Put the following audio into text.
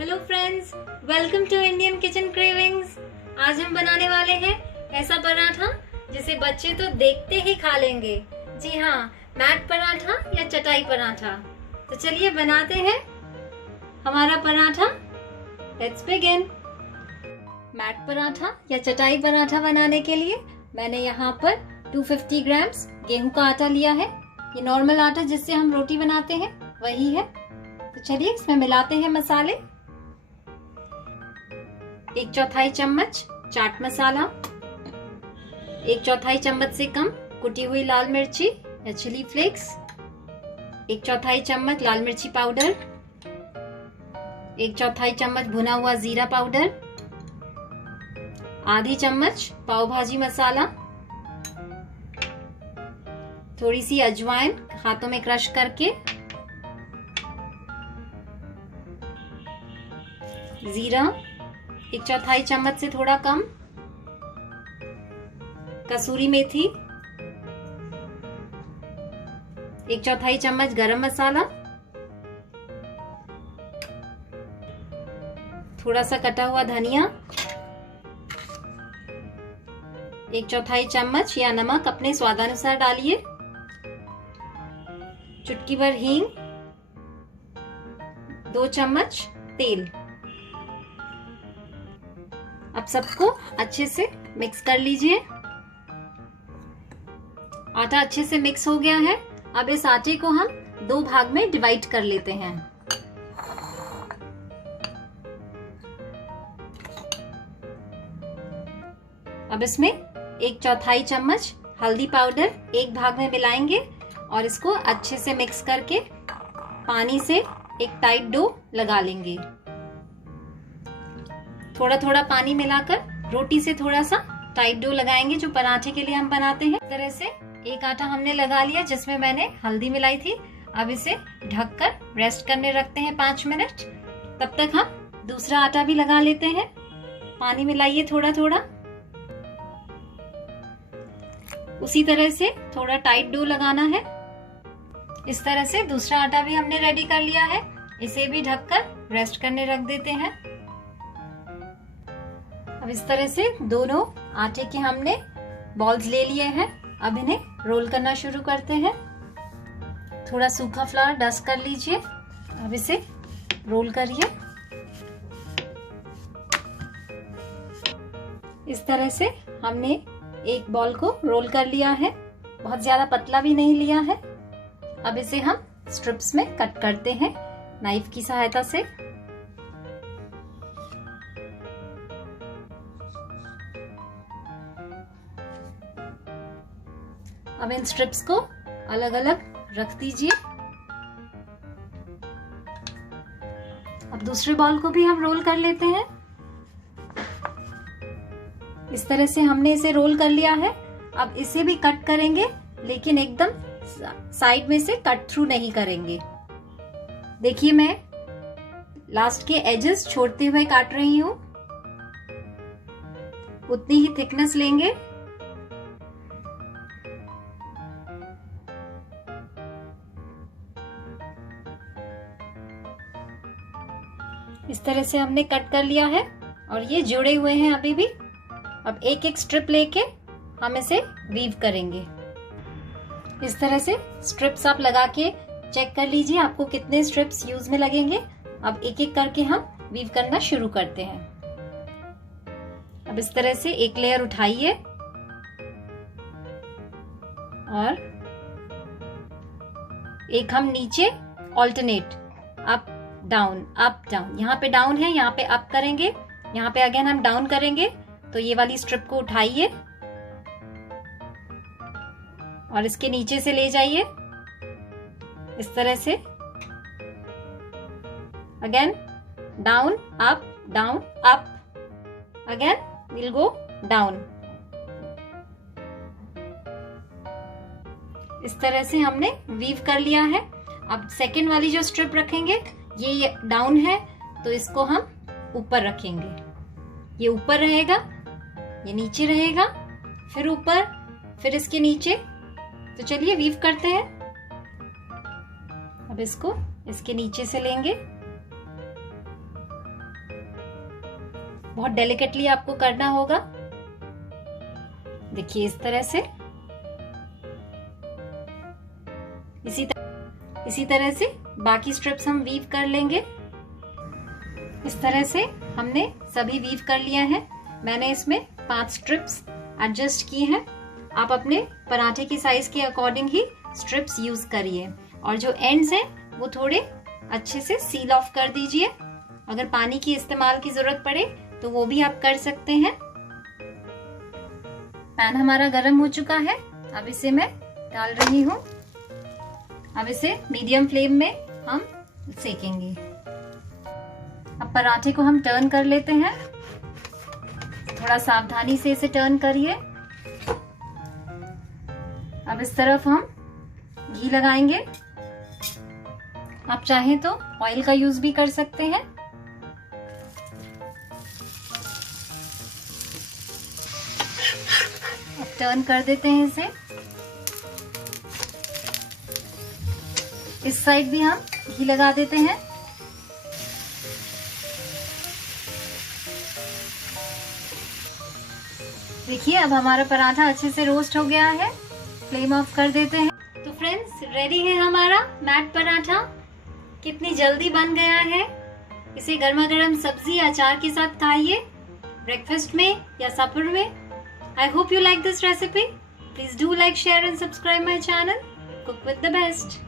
Hello friends, welcome to Indian kitchen cravings. आज हम बनाने वाले हैं ऐसा पराठा जिसे बच्चे तो देखते ही खा लेंगे। जी हाँ, मैट पराठा या चटाई पराठा। तो चलिए बनाते हैं हमारा paratha. Let's begin. Mat paratha या चटाई पराठा बनाने के लिए मैंने यहाँ पर 250 ग्राम्स गेहूं का आटा लिया है। ये नॉर्मल आटा जिससे हम रोटी बनाते हैं वही है। तो चलिए इसमें मिलाते हैं मसाले। 1/4 चम्मच चाट मसाला, 1/4 चम्मच से कम कुटी हुई लाल मिर्ची या चिली फ्लेक्स, 1/4 चम्मच लाल मिर्ची पाउडर, 1/4 चम्मच भुना हुआ जीरा पाउडर, आधी चम्मच पाव भाजी मसाला, थोड़ी सी अजवाइन हाथों में क्रश करके, जीरा 1/4 चम्मच से थोड़ा कम, कसूरी मेथी 1/4 चम्मच गरम मसाला, थोड़ा सा कटा हुआ धनिया, 1/4 चम्मच या नमक अपने स्वादानुसार डालिए, चुटकी भर हींग, 2 चम्मच तेल। अब सबको अच्छे से मिक्स कर लीजिए। आटा अच्छे से मिक्स हो गया है। अब इस आटे को हम 2 भाग में डिवाइड कर लेते हैं। अब इसमें 1/4 चम्मच हल्दी पाउडर एक भाग में मिलाएंगे और इसको अच्छे से मिक्स करके पानी से एक टाइट डो लगा लेंगे। थोड़ा थोड़ा पानी मिलाकर रोटी से थोड़ा सा टाइट डो लगाएंगे जो पराठे के लिए हम बनाते हैं। इस तरह से एक आटा हमने लगा लिया जिसमें मैंने हल्दी मिलाई थी। अब इसे ढककर रेस्ट करने रखते हैं 5 मिनट। तब तक हम दूसरा आटा भी लगा लेते हैं। पानी मिलाइए थोड़ा थोड़ा। उसी तरह से थोड़ा टाइट डो लगाना है। इस तरह से दूसरा आटा भी हमने रेडी कर लिया है। इसे भी ढककर रेस्ट करने रख देते हैं। अब इस तरह से दोनों आटे के हमने बॉल्स ले लिए हैं। अब इन्हें रोल करना शुरू करते हैं। थोड़ा सूखा फ्लावर डस्ट कर लीजिए। अब इसे रोल करिए। इस तरह से हमने एक बॉल को रोल कर लिया है। बहुत ज्यादा पतला भी नहीं लिया है। अब इसे हम स्ट्रिप्स में कट करते हैं नाइफ की सहायता से। अब इन स्ट्रिप्स को अलग अलग रख दीजिए। अब दूसरे बॉल को भी हम रोल कर लेते हैं। इस तरह से हमने इसे रोल कर लिया है। अब इसे भी कट करेंगे लेकिन एकदम साइड में से कट थ्रू नहीं करेंगे। देखिए मैं लास्ट के एजेस छोड़ते हुए काट रही हूं। उतनी ही थिकनेस लेंगे। इस तरह से हमने कट कर लिया है और ये जुड़े हुए हैं अभी भी। अब एक एक स्ट्रिप लेके हम इसे वीव करेंगे। इस तरह से स्ट्रिप्स आप लगा के चेक कर लीजिए आपको कितने स्ट्रिप्स यूज में लगेंगे। अब एक एक करके हम वीव करना शुरू करते हैं। अब इस तरह से एक लेयर उठाइए और एक हम नीचे ऑल्टरनेट अप डाउन। यहाँ पे डाउन है, यहाँ पे अप करेंगे, यहाँ पे अगेन हम डाउन करेंगे। तो ये वाली स्ट्रिप को उठाइए और इसके नीचे से ले जाइए इस तरह से। Again down up, again will go down. इस तरह से हमने वीव कर लिया है। अब सेकेंड वाली जो स्ट्रिप रखेंगे ये डाउन है तो इसको हम ऊपर रखेंगे। ये ऊपर रहेगा, ये नीचे रहेगा, फिर ऊपर, फिर इसके नीचे। तो चलिए वीव करते हैं। अब इसको इसके नीचे से लेंगे बहुत डेलिकेटली आपको करना होगा। देखिए इस तरह से, इसी तरह से बाकी स्ट्रिप्स हम वीव कर लेंगे। इस तरह से हमने सभी वीव कर लिया है। मैंने इसमें 5 स्ट्रिप्स एडजस्ट की हैं। आप अपने पराठे की साइज के अकॉर्डिंग ही स्ट्रिप्स यूज करिए, और जो एंड्स हैं वो थोड़े अच्छे से सील ऑफ कर दीजिए। अगर पानी की इस्तेमाल की जरूरत पड़े तो वो भी आप कर सकते हैं। पैन हमारा गर्म हो चुका है, अब इसे मैं डाल रही हूँ। अब इसे मीडियम फ्लेम में हम सेकेंगे। अब पराठे को हम टर्न कर लेते हैं। थोड़ा सावधानी से इसे टर्न करिए। अब इस तरफ हम घी लगाएंगे। आप चाहें तो ऑयल का यूज भी कर सकते हैं। अब टर्न कर देते हैं इसे। इस साइड भी हम घी लगा देते हैं। देखिए अब हमारा पराठा अच्छे से रोस्ट हो गया है। फ्लेम ऑफ कर देते हैं। तो फ्रेंड्स, रेडी है हमारा मैट पराठा। कितनी जल्दी बन गया है। इसे गर्मा गर्म सब्जी अचार के साथ खाइए, ब्रेकफास्ट में या सपर में। I hope you like this recipe. Please do like, share and subscribe my channel cook with the best.